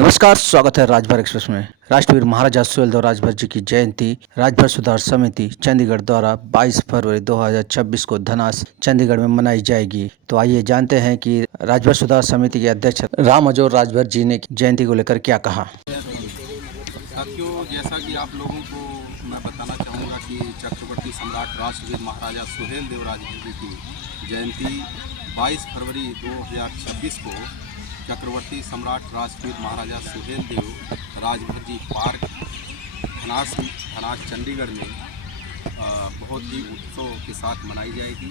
नमस्कार, स्वागत है राजभर एक्सप्रेस में। राष्ट्रवीर महाराजा सुहेलदेव राजभर जी की जयंती राजभर सुधार समिति चंडीगढ़ द्वारा 22 फरवरी 2026 को धनास चंडीगढ़ में मनाई जाएगी। तो आइए जानते हैं कि राजभर सुधार समिति के अध्यक्ष राम अजोर राजभर जी ने जयंती को लेकर क्या कहा। साथियों, जैसा कि आप लोगों को मैं बताना चाहूँगा कि चक्रवर्ती सम्राट राष्ट्रवीर महाराजा सुहेलदेव राजभर जी की जयंती 22 फरवरी 2026 को चक्रवर्ती सम्राट राष्ट्रवीर महाराजा सुहेलदेव राजभर जी पार्क धनास चंडीगढ़ में बहुत ही उत्सव के साथ मनाई जाएगी।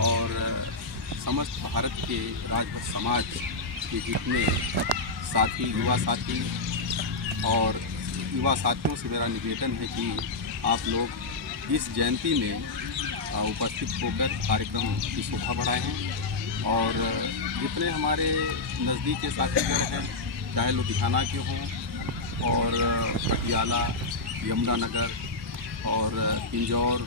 और समस्त भारत के राजभर समाज के जितने साथी युवा साथी और युवा साथियों से मेरा निवेदन है कि आप लोग इस जयंती में उपस्थित होकर कार्यक्रम की शोभा बढ़ाएं। और जितने हमारे नज़दीक के साथीगण हैं, चाहे लुधियाना के हों और पटियाला, यमुनानगर और पिंजौर,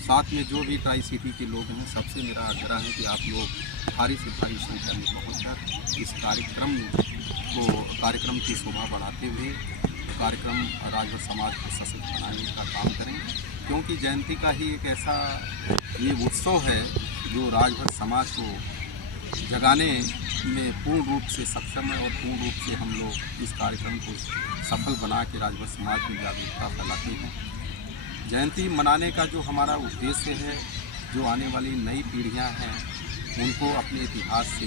साथ में जो भी ट्राई सिटी के लोग हैं, सबसे मेरा आग्रह है कि आप लोग भारी से भारी संख्या में पहुँचकर इस कार्यक्रम की शोभा बढ़ाते हुए कार्यक्रम राजभर समाज को सशक्त बनाने का काम करें। क्योंकि जयंती का ही एक ऐसा ये उत्सव है जो राजभर समाज को जगाने में पूर्ण रूप से सक्षम है और पूर्ण रूप से हम लोग इस कार्यक्रम को सफल बना के राजभर समाज में जागरूकता फैलाते हैं। जयंती मनाने का जो हमारा उद्देश्य है, जो आने वाली नई पीढ़ियां हैं उनको अपने इतिहास से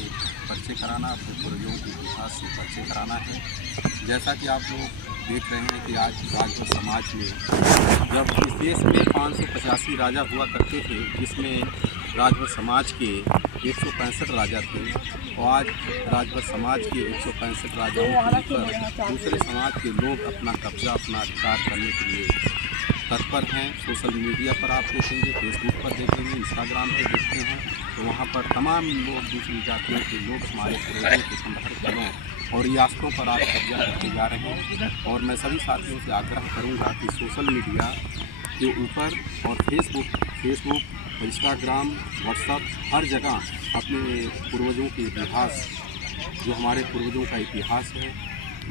परिचय कराना, अपने पूर्वजों के इतिहास से परिचय कराना है। जैसा कि आप लोग देख रहे हैं कि आज राजभर समाज में जब इस देश में 585 राजा हुआ करते थे, जिसमें राजभर समाज के 165 राजा थे, और आज राजभर समाज के 165 राजाओं के ऊपर दूसरे समाज के लोग अपना कब्जा, अपना अधिकार करने के लिए तत्पर हैं। सोशल मीडिया पर आप देखेंगे, फेसबुक पर देखेंगे, इंस्टाग्राम पर देखते हैं, तो वहाँ पर तमाम लोग दूसरी जातियों के लोग हमारे पूर्वजों के संदर्भों और रियासतों पर आज कब्जा करते जा रहे हैं। और मैं सभी साथियों से आग्रह करूँगा कि सोशल मीडिया के ऊपर और फेसबुक, इंस्टाग्राम, व्हाट्सएप, हर जगह अपने पूर्वजों के इतिहास, जो हमारे पूर्वजों का इतिहास है,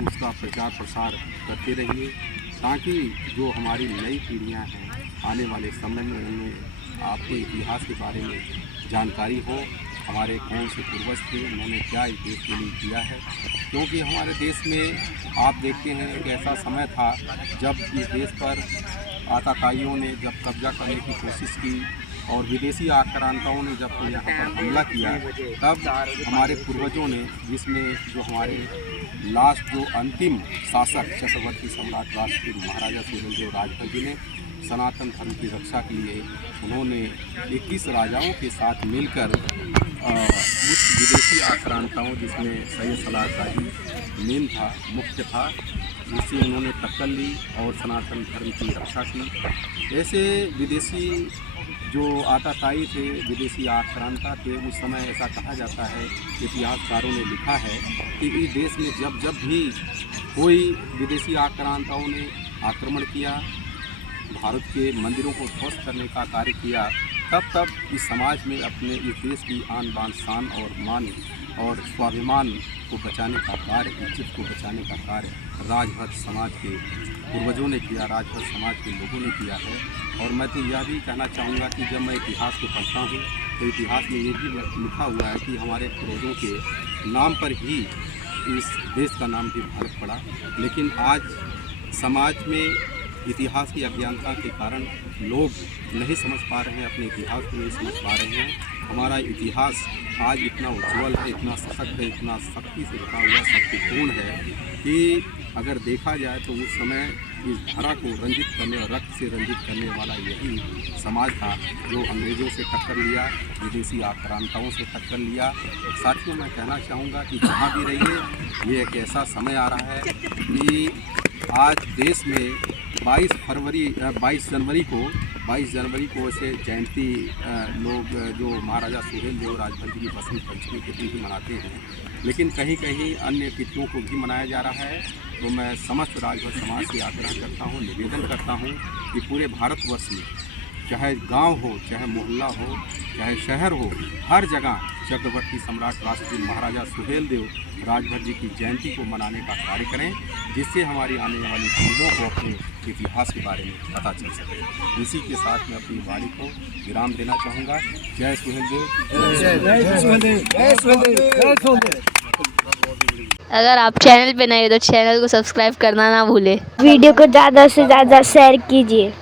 उसका प्रचार प्रसार करते रहिए, ताकि जो हमारी नई पीढ़ियां हैं आने वाले समय में उन्हें आपके इतिहास के बारे में जानकारी हो। हमारे कौन से पूर्वज थे, उन्होंने क्या इस देश के लिए किया है। क्योंकि हमारे देश में आप देखते हैं एक ऐसा समय था जब इस देश पर आताताइयों ने जब कब्जा करने की कोशिश की और विदेशी आक्रांताओं ने जब यहाँ पर हमला किया, तब हमारे पूर्वजों ने, जिसमें जो हमारे लास्ट जो अंतिम शासक चक्रवर्ती सम्राट राष्ट्रवीर महाराजा सुहेलदेव राजभर जी ने सनातन धर्म की रक्षा के लिए उन्होंने 21 राजाओं के साथ मिलकर उस विदेशी आक्रांताओं, जिसमें सैयद सलाह शाही मेन था, मुख्य था, जिससे उन्होंने टक्कर ली और सनातन धर्म की रक्षा की। ऐसे विदेशी जो आताताई थे, विदेशी आक्रांता थे, उस समय ऐसा कहा जाता है, इतिहासकारों ने लिखा है कि इस देश में जब भी कोई विदेशी आक्रांताओं ने आक्रमण किया, भारत के मंदिरों को ध्वस्त करने का कार्य किया, तब इस समाज में अपने इस देश की आन बान शान और मान और स्वाभिमान को बचाने का कार्य, इज्जत को बचाने का कार्य राजभर समाज के पूर्वजों ने किया, राजभर समाज के लोगों ने किया है। और मैं तो यह भी कहना चाहूँगा कि जब मैं इतिहास को पढ़ता हूँ तो इतिहास में ये भी लिखा हुआ है कि हमारे पूर्वजों के नाम पर ही इस देश का नाम भी भारत पड़ा। लेकिन आज समाज में इतिहास की अज्ञानता के कारण लोग नहीं समझ पा रहे हैं, अपने इतिहास को नहीं समझ पा रहे हैं। हमारा इतिहास आज इतना उज्ज्वल है, इतना सशक्त है, इतना शक्ति से भरा हुआ, शक्तिपूर्ण है कि अगर देखा जाए तो उस समय इस धरा को रंजित करने और रक्त से रंजित करने वाला यही समाज था, जो अंग्रेज़ों से टक्कर लिया, विदेशी आक्रांताओं से टक्कर लिया। साथियों, मैं कहना चाहूँगा कि जहाँ भी रहिए, ये एक ऐसा समय आ रहा है कि आज देश में 22 जनवरी को ऐसे जयंती लोग जो महाराजा सुहेलदेव राजभर जी की बसंत पंचमी के दिन ही मनाते हैं, लेकिन कहीं कहीं अन्य तिथियों को भी मनाया जा रहा है। तो मैं समस्त राजभर समाज से आग्रह करता हूँ, निवेदन करता हूँ कि पूरे भारतवर्ष में चाहे गांव हो, चाहे मोहल्ला हो, चाहे शहर हो, हर जगह चक्रवर्ती सम्राट राष्ट्रवीर महाराजा सुहेलदेव राजभर जी की जयंती को मनाने का कार्य करें, जिससे हमारी आने वाली पीढ़ियों को अपने इतिहास के बारे में पता चल सके। इसी के साथ मैं अपनी वाणी को विराम देना चाहूँगा। जय सुहेलदेव। अगर आप चैनल पे नए हो तो चैनल को सब्सक्राइब करना ना भूलें। वीडियो को ज़्यादा से ज़्यादा शेयर कीजिए।